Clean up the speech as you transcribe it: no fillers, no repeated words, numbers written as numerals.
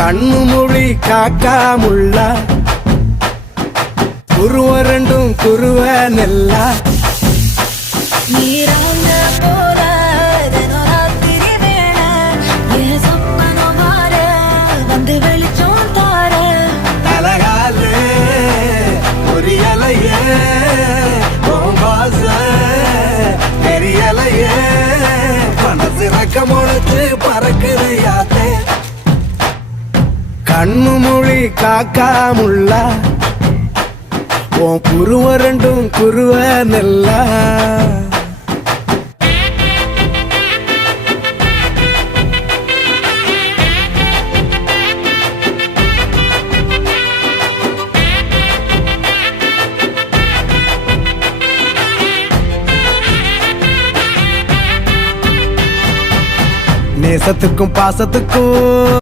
கண்ணு மொழி காக்காமுள்ள குருவ ரெண்டும் குருவ நெல்லா நீராங்க போல தினராத்திரி வேளை என் சொப்பனம் மாற வந்து வெளிச்சம் தார அழகாலே புரியலையே பாச தெரியலையே மனசு ரக்க முளைச்சு பறக்குது யாத்தே கண்ணு மொழி காக்காமுள்ள உன் குருவ ரெண்டும் குருவ நெல்லா நேசத்துக்கும் பாசத்துக்கும்